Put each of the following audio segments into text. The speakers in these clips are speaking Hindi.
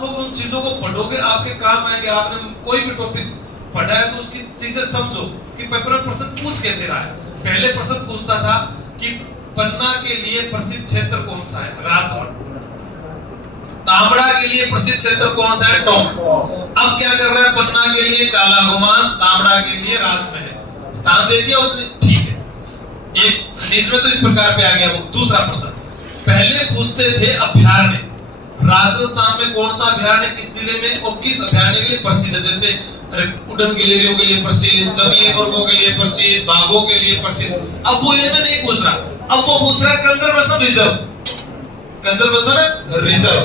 लोग उन चीजों को पढ़ोगे आपके काम आएंगे। आपने कोई भी टॉपिक पढ़ा है तो उसकी चीजें समझो कि पेपर में प्रश्न पूछ कैसे रहा है। पहले प्रश्न पूछता था कि पन्ना के लिए प्रसिद्ध क्षेत्र कौन सा है, राजस्थान। तांबड़ा के लिए प्रसिद्ध क्षेत्र कौन सा है, टोंक। अब क्या कर रहा है, पन्ना के लिए काला गुमान, तांबड़ा के लिए राजमहल। स्थान दे दिया उसने, ठीक है। एक इसमें तो इस प्रकार पे आ गया। वो दूसरा प्रश्न पहले पूछते थे अभ्यारण्य, राजस्थान में कौन सा अभ्यारण्य किस जिले में और किस अभ्यारण्य के लिए प्रसिद्ध है। जैसे उड़न गिलहरियों के लिए प्रसिद्ध, जंगली मुर्गों के लिए प्रसिद्ध, बाघों के लिए प्रसिद्ध। अब वो इनमें नहीं पूछ रहा, अब वो पूछ रहा है कंजर्वेशन रिजर्व, कंजर्वेशन रिजर्व,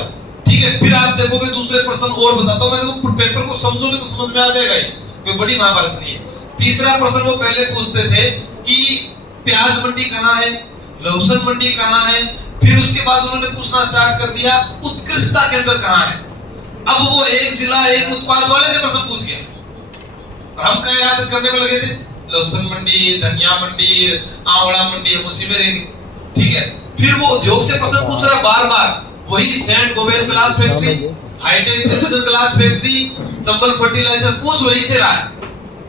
ठीक है। फिर आप देखोगे दूसरे प्रश्न और बताता हूं मैं, देखो पेपर को समझोगे तो समझ में आ जाएगा, ये कोई बड़ी महाभारत नहीं है। तीसरा प्रश्न वो पहले पूछते थे कि प्याज मंडी कहां है, लहसुन मंडी कहां है। फिर उसके बाद उन्होंने पूछना स्टार्ट कर दिया उत्कृष्टता केंद्र कहां है। अब वो एक जिला एक उत्पाद वाले से प्रश्न पूछ गया। हम क्या याद करने में लगे थे, लहसुन मंडी, धनिया मंडी, आंवला मंडी, हम उसी में रहेंगे, ठीक है। फिर वो उद्योग से प्रश्न पूछ रहा बार बार, वही Saint Gobain glass factory, hitech precision glass factory, Chambal fertiliser, पूछ वही से रहा है।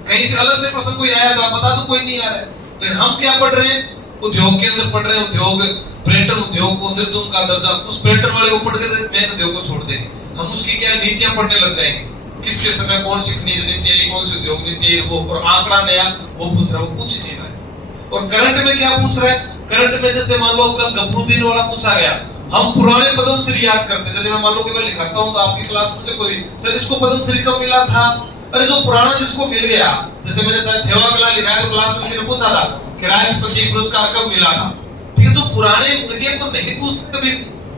कहीं से अलग से प्रश्न कोई आया तो आप बता दो, कोई नहीं आ रहा है। लेकिन हम क्या पढ़ रहे हैं, उद्योग के अंदर पढ़ रहे हैं। उद्योग पर्यटन उद्योग को निर्दुम का दर्जा, उस पर्यटन वाले को पढ़ के मेन उद्योग को छोड़ देंगे हम। उसकी क्या नीतियां पढ़ने लग जाएंगे, किसके समय कौन सी खनिज नीति है, कौन सी उद्योग नीति है, वो और आंकड़ा नया वो पूछ रहा है, वो पूछ नहीं रहा है। और करंट में क्या पूछ रहा है, करंट में जैसे मान लो कल गबरूद्दीन वाला पूछा गया, हम पुराने पद्मश्री याद करते हैं। जैसे मैं मान लो कि मैं लिखाता हूं तो आपकी क्लास में कोई सर इसको पद्मश्री कब मिला था, अरे जो पुराना जिसको मिल गया, जैसे मैंने शायद थेवा कला लिखा है तो क्लास में किसी ने पूछा था कि राष्ट्रपति पुरस्कार कब मिला था, ठीक है। तो पुराने ये तो नहीं पूछते कभी,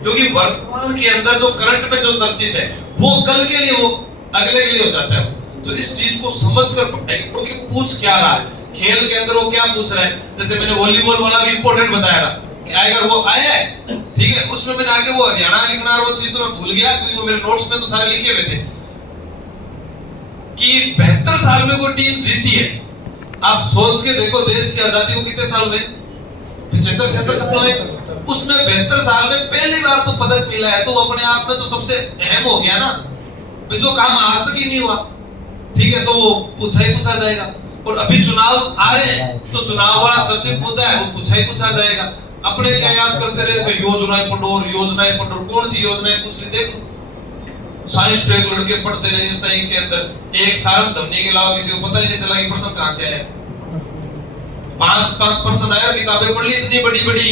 क्योंकि वर्तमान के अंदर जो करंट में जो चर्चित है वो कल के लिए, वो अगले के लिए हो जाता है। तो इस चीज को समझकर क्योंकि पूछ क्या रहा है, खेल के अंदर वो क्या पूछ रहा है। जैसे मैंने वॉलीबॉल वाला भी इंपॉर्टेंट बताया था कि अगर वो आया है, ठीक है, उसमें मैंने आगे वो हरियाणा लिखना और वो चीज तो मैं भूल गया क्योंकि वो मेरे नोट्स में तो सारे लिखे हुए थे कि 72 साल में वो टीम जीती है। आप सोच के देखो, देश की आजादी को कितने साल हुए, 75-76 साल हुए। उसमें 72 साल में पहली बार तो पदक मिला है, तो अपने आप में तो सबसे अहम हो गया ना, जो काम आज तक ही नहीं हुआ, ठीक है। तो वो पूछा ही पूछा जाएगा। और अभी चुनाव आ रहे हैं तो चुनाव वाला चर्चित मुद्दा है, वो पूछा ही पूछा जाएगा। अपने क्या याद करते रहे, योजनाएं पढ़ो, योजनाएं पढ़ो, कौन सी योजनाएं पूछ ली देख लो। साइंस के लड़के पढ़ते रहे एसआई के अंदर, एक सारंग धमनी के अलावा किसी को पता ही नहीं चला कि प्रश्न कहां से आया। 5 प्रश्न आया, किताबें पढ़ ली इतनी बड़ी बड़ी,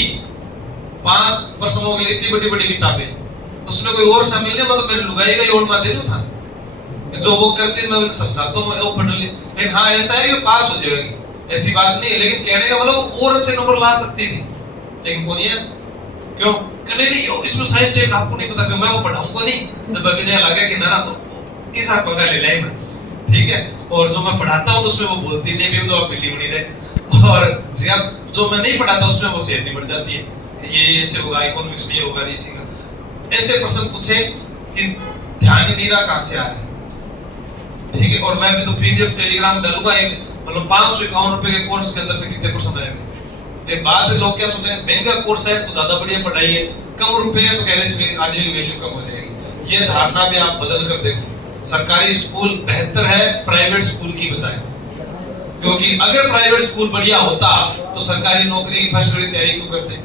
5 प्रश्नों के लिए इतनी बड़ी बड़ी किताबें, उसमें कोई और शामिल नहीं। मतलब मेरे लुगाई का और माते नहीं था, जो वो करते मैं समझाता हूं, वो पढ़ ली। लेकिन हाँ ऐसा है कि पास हो जाएगी, ऐसी बात नहीं है। लेकिन कहने का मतलब और अच्छे नंबर ला सकती थी, लेकिन कौन है, क्यों कहने नहीं इसमें साइंस टेक आपको नहीं पता, मैं वो पढ़ाऊंगा नहीं। तब अभी नहीं लगा कि ना इस आप पता ले लाए मैं, ठीक है। और जो मैं पढ़ाता हूं तो उसमें वो बोलती नहीं भी, तो आप बिलीव नहीं रहे। और जो मैं नहीं पढ़ाता उसमें वो शेयर नहीं बढ़ जाती है कि ये ऐसे होगा, इकोनॉमिक्स में ये होगा, ऐसे प्रश्न पूछे कि ध्यान ही नहीं रहा कहां से आ रहे, ठीक है। और मैं भी तो पीडीएफ टेलीग्राम डालूंगा, एक मतलब 551 रुपए के कोर्स के अंदर से कितने प्रश्न आएंगे। एक बात लोग क्या सोचते हैं, महंगा कोर्स है तो ज्यादा बढ़िया पढ़ाई है, कम रुपए है तो कहने से आदमी की वैल्यू कम हो जाएगी। ये धारणा भी आप बदल कर देखो। सरकारी स्कूल बेहतर है प्राइवेट स्कूल की बजाय, क्योंकि अगर प्राइवेट स्कूल बढ़िया होता तो सरकारी नौकरी की फर्स्ट की तैयारी क्यों करते।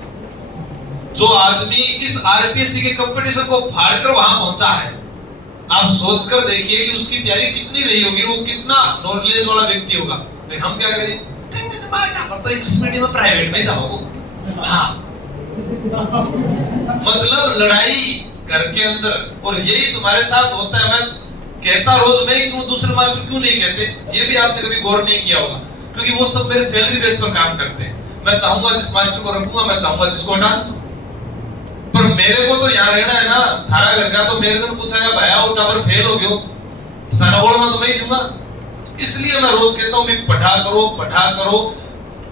जो आदमी इस आरपीएससी के कंपटीशन को फाड़कर वहां पहुंचा है, आप सोचकर देखिए कि उसकी तैयारी कितनी रही होगी, वो कितना नॉलेज वाला व्यक्ति होगा। लेकिन हम क्या करेंगे, तो इंग्लिश मीडियम में प्राइवेट में जाओ। हाँ मतलब लड़ाई घर के अंदर, और यही तुम्हारे साथ होता है। मैं कहता रोज मैं क्यों, दूसरे मास्टर क्यों नहीं कहते, ये भी आपने कभी गौर नहीं किया होगा, क्योंकि वो सब मेरे सैलरी बेस पर काम करते हैं। मैं चाहूंगा जिस मास्टर को रखूंगा, मैं चाहूंगा जिसको हटा, पर मेरे को तो यहाँ रहना है ना। थारा घर का तो मेरे को पूछा गया भाया वो टावर फेल हो गयो तो थारा ओढ़ में तो मैं ही दूंगा। इसलिए मैं रोज कहता हूँ भी पढ़ा करो।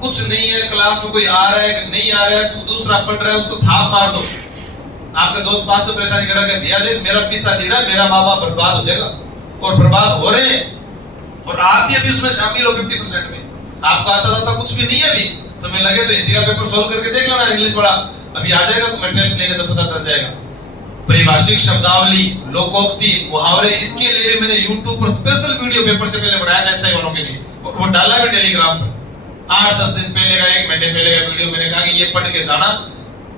कुछ नहीं है, क्लास में कोई आ रहा है कि नहीं आ रहा है, तो दूसरा पढ़ रहा है उसको थाप मार दो। आपके दोस्त पास से परेशानी करा के भैया देख मेरा पीसा दे रहा है, मेरा माँ बाप बर्बाद हो जाएगा, और बर्बाद हो रहे हैं। और आप भी अभी उसमें शामिल हो 50% में। आपको आता जाता कुछ भी नहीं है अभी, तो मैं लगे तो हिंदी का पेपर सोल्व करके देख लेना, इंग्लिश वाला अभी आ जाएगा तो मैं टेस्ट लेंगे तो पता चल जाएगा। परिभाषिक शब्दावली, लोकोक्ति, मुहावरे, इसके लिए भी मैंने YouTube पर स्पेशल वीडियो पेपर से पहले बनाया था ऐसे वालों के लिए, और वो डाला भी टेलीग्राम पर। 8-10 दिन पहले का, 1 महीने पहले का वीडियो मैंने कहा कि ये पढ़ के जाना।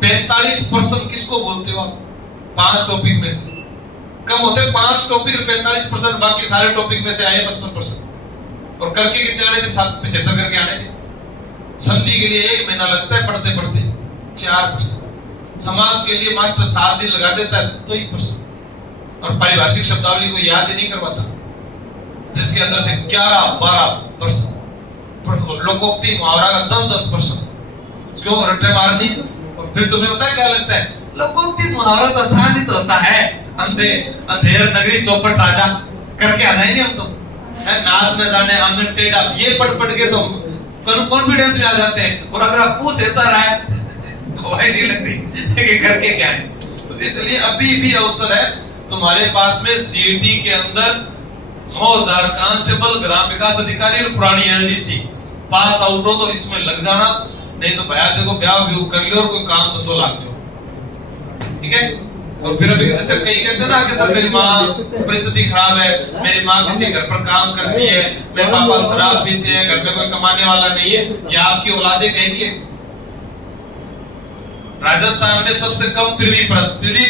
45% किसको बोलते हो आप? 5 टॉपिक में से कम होते 5 टॉपिक 45%, बाकी सारे टॉपिक में से आए 55%। और करके कितने आने थे? 75 करके आने थे। संधि के लिए 1 महीना लगता है पढ़ते पढ़ते, 4%। समास के लिए मास्टर 7 दिन लगा देता है, तो 1%। और पारिभाषिक शब्दावली को याद ही नहीं करवाता, जिसके अंदर से 11-12%। लोकोक्ति मुहावरा का 10-10%। क्यों रट्टे मारनी? और फिर तुम्हें पता है क्या लगता है? लोकोक्ति मुहावरा तो आसान ही तो होता है, अंधेर नगरी चौपट राजा करके आ जाएंगे हम तो, है नाच न जाने आंगन टेढ़ा, ये पढ़ के तो कॉन्फिडेंस में आ जाते हैं। और अगर आप पूछ ऐसा रहा है हवाई नहीं लगती कि करके क्या है। तो इसलिए अभी भी अवसर है तुम्हारे पास में सीईटी के अंदर 9000 कांस्टेबल, ग्राम विकास अधिकारी और पुरानी एलडीसी पास आउट हो तो इसमें लग जाना, नहीं तो भैया देखो ब्याह व्यू कर लियो और कोई काम तो 2 लाख जो, ठीक है। और फिर अभी जैसे कई कहते हैं ना कि सर मेरी माँ परिस्थिति खराब है, मेरी माँ किसी घर पर काम करती है, मेरे पापा शराब पीते हैं, घर में कोई कमाने वाला नहीं है, या आपकी औलादे कहती है। राजस्थान में सबसे कम पृथ्वी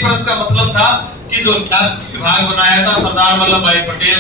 परस का मतलब था कि जो विभाग बनाया था सरदार वल्लभ भाई पटेल